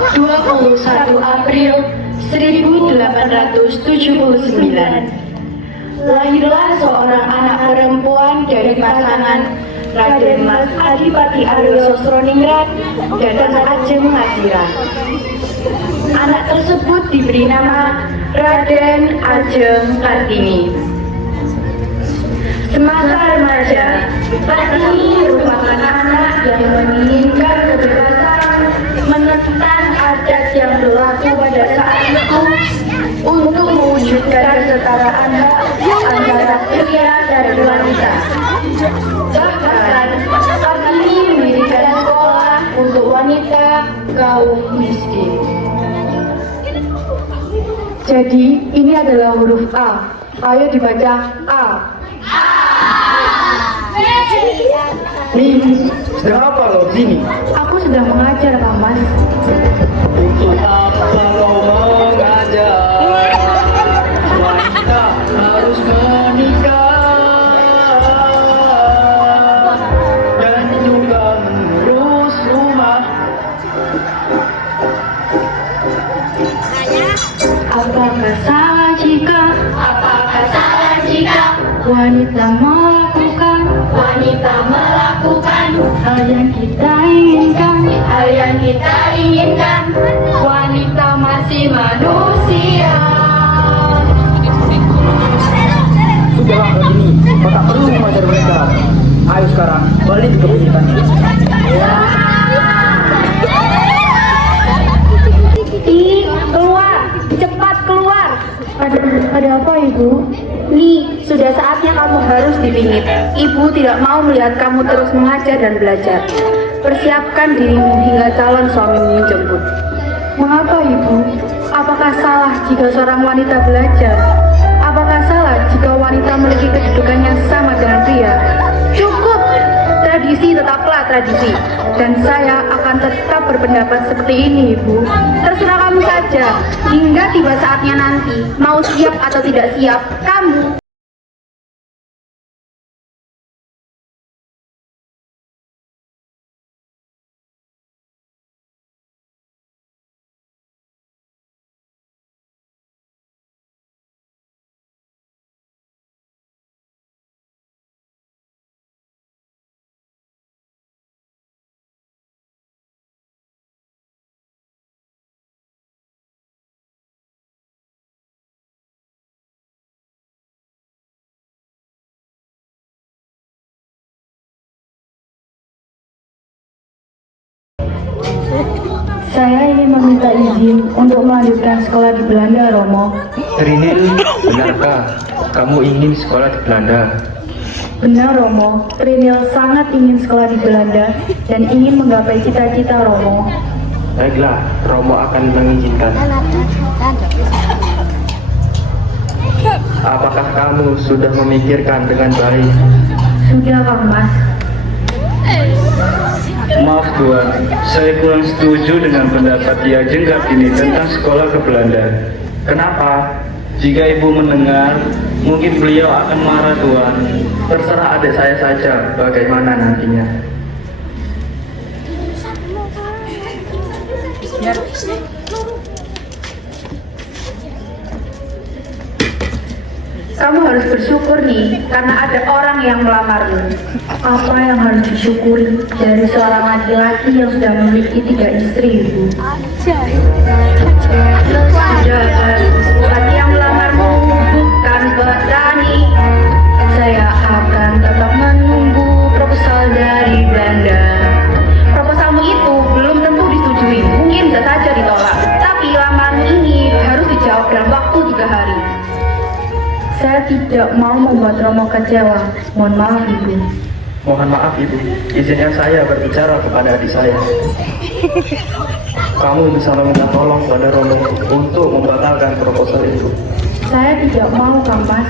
21 April 1879, lahirlah seorang anak perempuan dari pasangan Raden Mas Adipati Aryo Sosroningrat dan Ajeng Ngasira. Anak tersebut diberi nama Raden Ajeng Kartini. Semasa remaja, Kartini merupakan anak yang menginginkan kebebasan, menentang adat yang berlaku pada saat itu untuk mewujudkan kesetaraan hak antara pria dan wanita. Bahkan, Kartini mendirikan sekolah untuk wanita kaum miskin. Jadi, ini adalah huruf A. Ayo dibaca A. Nih, sedang apa lo sini? Aku sedang mengajar, Kang Mas. Untuk apa lo mengajar? Wanita harus menikah dan juga mengurus rumah. Apakah salah jika wanita melakukan hal yang kita inginkan? Wanita masih manusia. Sudahlah ini, kau tak perlu mengajar mereka. Ayo sekarang balik ke pendidikan. Keluar, cepat keluar. Ada apa, Ibu? Nih, sudah saatnya kamu harus dipingit. Ibu tidak mau melihat kamu terus mengajar dan belajar. Persiapkan dirimu hingga calon suamimu menjemput. Mengapa, Ibu? Apakah salah jika seorang wanita belajar? Apakah salah jika wanita memiliki kedudukan yang sama dengan pria? Cukup! Tradisi tetaplah tradisi. Dan saya akan tetap berpendapat seperti ini, Ibu. Terserah kamu saja. Hingga tiba saatnya nanti, mau siap atau tidak siap, kamu Saya ingin meminta izin untuk melanjutkan sekolah di Belanda, Romo. Trinil, benarkah kamu ingin sekolah di Belanda? Benar, Romo. Trinil sangat ingin sekolah di Belanda dan ingin menggapai cita-cita Romo. Baiklah, Romo akan mengizinkan. Apakah kamu sudah memikirkan dengan baik? Sudah, Kang Mas. Maaf Tuan, saya kurang setuju dengan pendapat Ki Ajeng Kartini tentang sekolah ke Belanda. Kenapa? Jika Ibu mendengar, mungkin beliau akan marah Tuan. Terserah adik saya saja bagaimana nantinya. Kamu harus bersyukur nih, karena ada orang yang melamarmu. Apa yang harus disyukuri dari seorang laki-laki yang sudah memiliki 3 istri, Ibu? Sudah bagus, laki yang melamarmu bukan petani. Saya akan tetap menunggu proposal dari Belanda. Proposalmu itu belum tentu disetujui, mungkin bisa saja ditolak. Tapi lamaranmu ini harus dijawab dalam waktu 3 hari. Saya tidak mau membuat Romo kecewa. Mohon maaf, Ibu. Mohon maaf Ibu, izinkan saya berbicara kepada adik saya. Kamu bisa meminta tolong pada Romo untuk membatalkan proposal itu. Saya tidak mau, Kang Mas.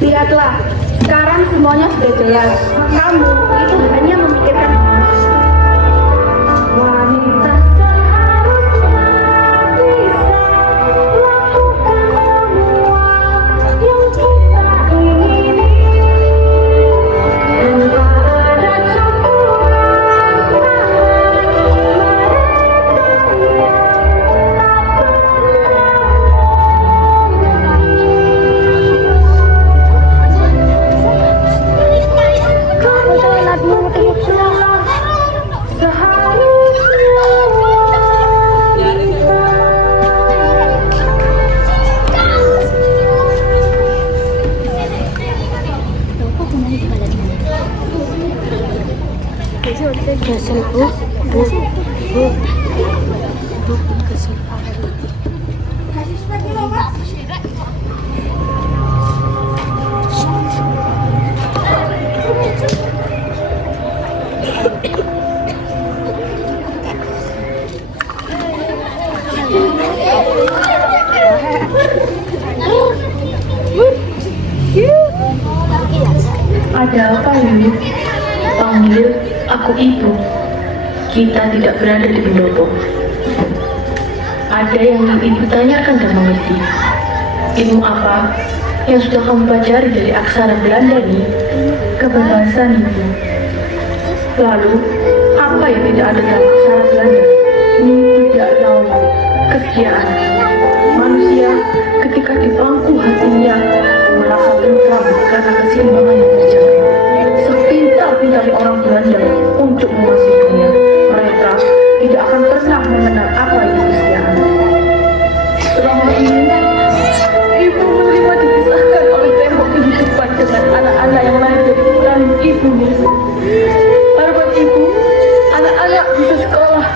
Lihatlah, sekarang semuanya sudah jelas. Kamu itu hanya memikirkan wanita seharusnya bisa lakukan semua yang kita ingini. Tanpa ada campuran tangan mereka. Kesel bu, bu, kesel. Ada apa ini? Panggil aku ibu. Kita tidak berada di pendopo. Ada yang ibu tanyakan dan mengerti. Ilmu apa yang sudah kamu pelajari dari aksara Belanda ini? Kebebasan ibu. Lalu, apa yang tidak ada dalam aksara Belanda? Ini tidak tahu kesetiaan. Manusia ketika di bangku hatinya merasa tentram karena keseimbangan yang terjaga. Sepintar-pintar orang Belanda untuk menguasai dunia, mereka tidak akan pernah mengenal apa itu kesetiaan. Selama ini, ibu menerima dipisahkan oleh tembok kehidupan dengan anak-anak yang lain dari rahim ibu. Harapan ibu, anak-anak bisa sekolah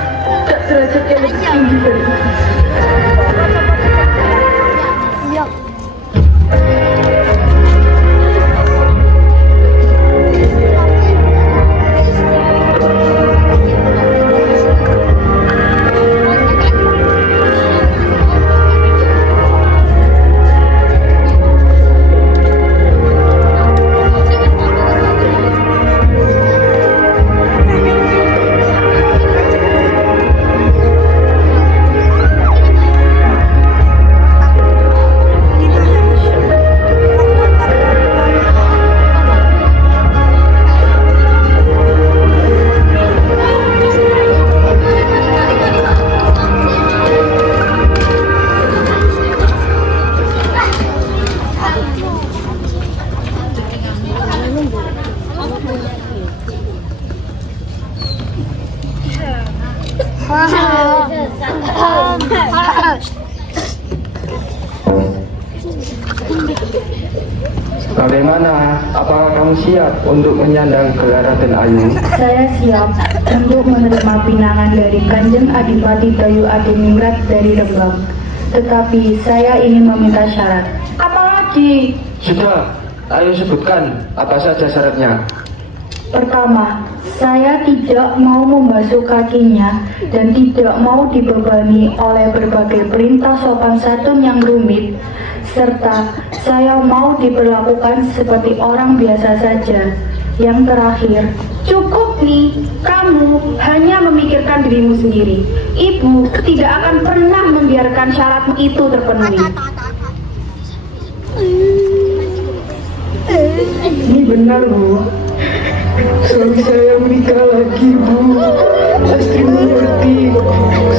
tak derajat yang lebih tinggi dari itu. Bagaimana? Apakah kamu siap untuk menyandang gelar Raden Ayu? Saya siap untuk menerima pinangan dari Kanjeng Adipati Bayu Adiningrat dari Rembang. Tetapi saya ingin meminta syarat. Apalagi? Sudah, ayo sebutkan apa saja syaratnya. Pertama, saya tidak mau membasuh kakinya dan tidak mau dibebani oleh berbagai perintah sopan santun yang rumit, serta saya mau diperlakukan seperti orang biasa saja. Yang terakhir, cukup nih, kamu hanya memikirkan dirimu sendiri. Ibu tidak akan pernah membiarkan syaratmu itu terpenuhi. Ini benar, Bu. Suami saya menikah lagi, Bu. Lastri mengerti.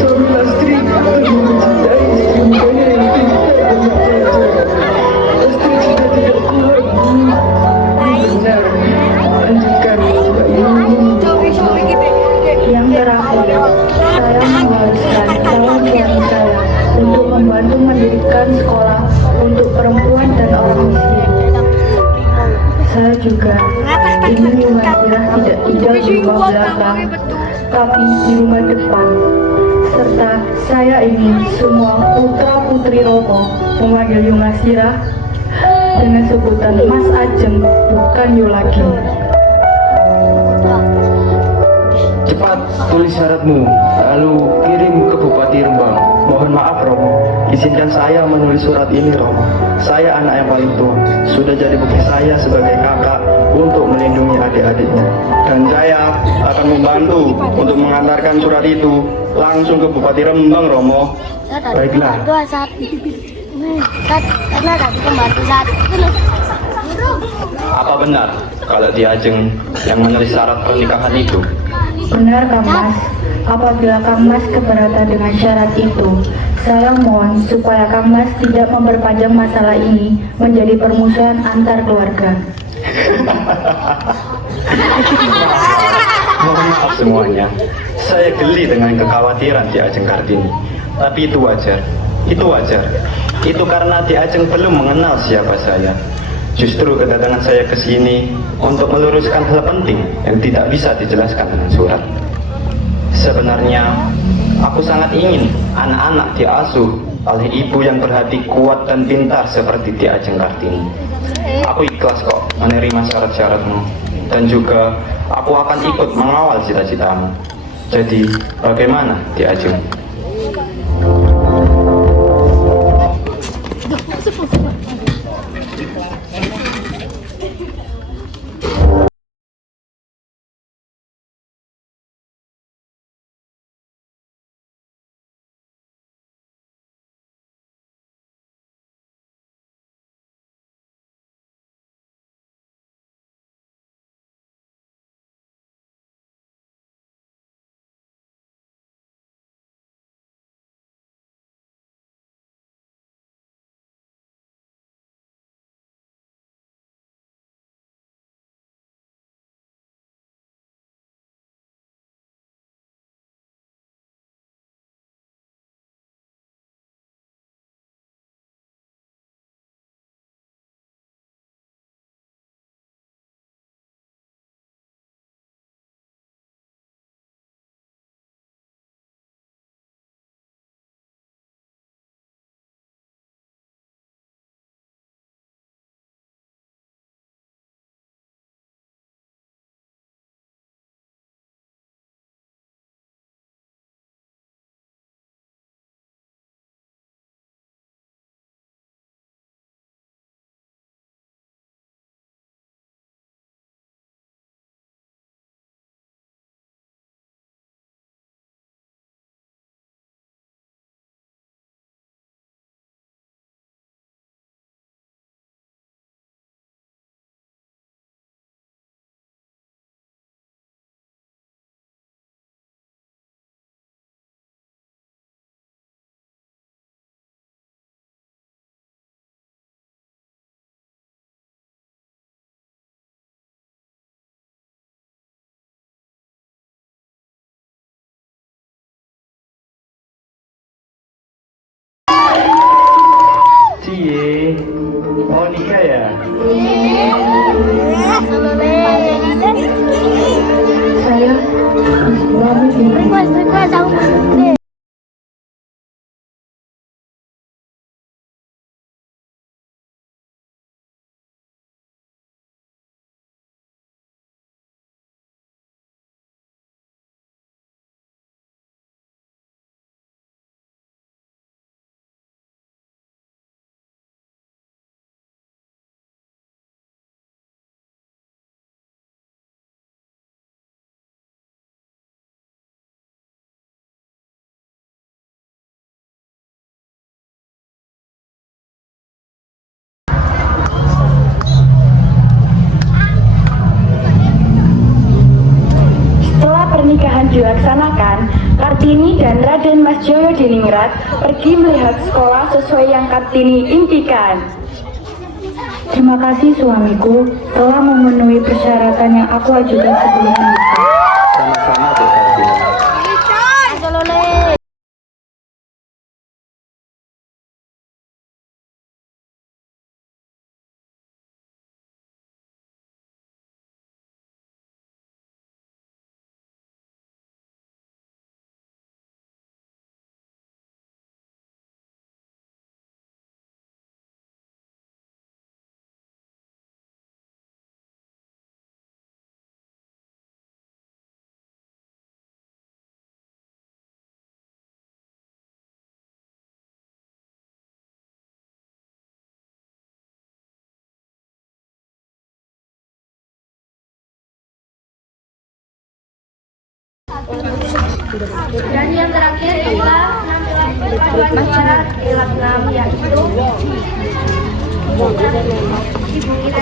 Suami Lastri lebih mencintai istri bukannya yang tidak Lastri sudah tidak kuat, Bu. Benar. Lanjutkan, Mbak Yuni. Yang terakhir, saya mengharuskan calon suami saya untuk membantu mendirikan sekolah untuk perempuan dan orang miskin. Saya juga ingin Yuhasirah tidak tinggal di rumah belakang, tapi di rumah depan. Serta saya ingin semua putra-putri Romo memanggil Yuhasirah dengan sebutan Mas Ajeng, bukan Yu lagi. Cepat tulis syaratmu, lalu kirim ke Bupati Rembang. Mohon maaf, Romo. Izinkan saya menulis surat ini, Romo. Saya anak yang paling tua. Sudah jadi bukti saya sebagai kakak untuk melindungi adik-adiknya. Dan saya akan membantu untuk mengantarkan surat itu langsung ke Bupati Rembang, Romo. Baiklah. Apa benar kalau Ki Ajeng yang menulis syarat pernikahan itu? Benar, Kang Mas. Apabila Kang Mas keberatan dengan syarat itu, saya mohon supaya Kang Mas tidak memperpanjang masalah ini menjadi permusuhan antar keluarga. Mohon Maaf semuanya, saya geli dengan kekhawatiran Ki Ajeng Kartini. Tapi itu wajar, itu wajar. Itu karena Ki Ajeng belum mengenal siapa saya. Justru kedatangan saya ke sini untuk meluruskan hal penting yang tidak bisa dijelaskan dengan surat. Sebenarnya, aku sangat ingin anak-anak diasuh oleh ibu yang berhati kuat dan pintar seperti Ki Ajeng Kartini. Aku ikhlas kok menerima syarat-syaratmu, dan juga aku akan ikut mengawal cita-citamu. Jadi, bagaimana Ki Ajeng? Cie, mau nikah ya? Saya Request aku. Setelah pernikahan dilaksanakan, Kartini dan Raden Mas Joyo Diningrat pergi melihat sekolah sesuai yang Kartini impikan. Terima kasih suamiku telah memenuhi persyaratan yang aku ajukan sebelum menikah. Sama-sama Bu Kartini. Dan yang terakhir adalah penampilan juara kelas 6 yaitu Ibu kita.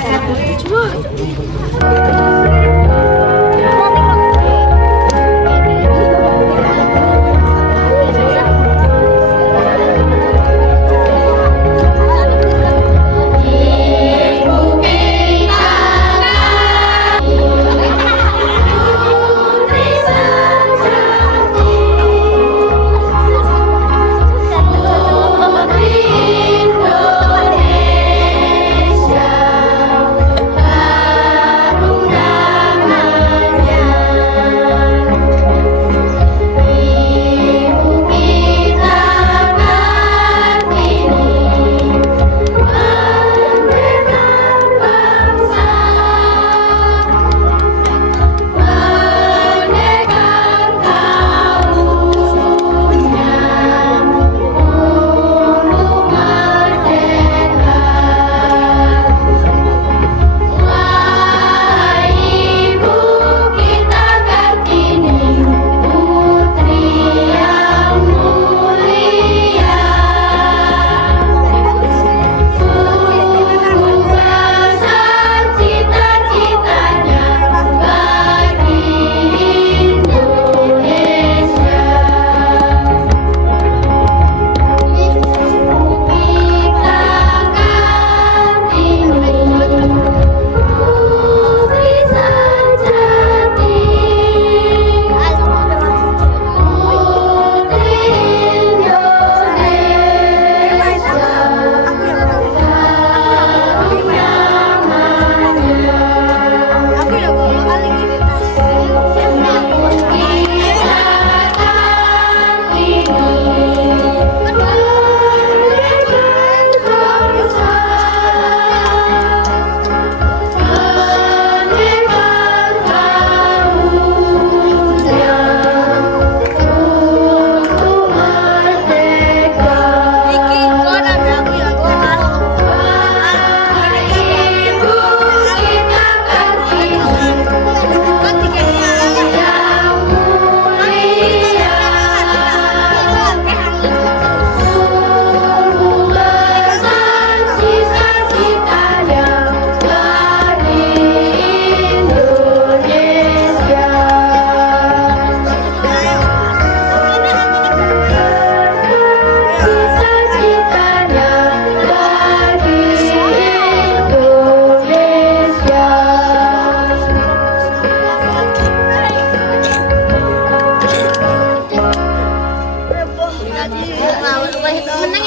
menang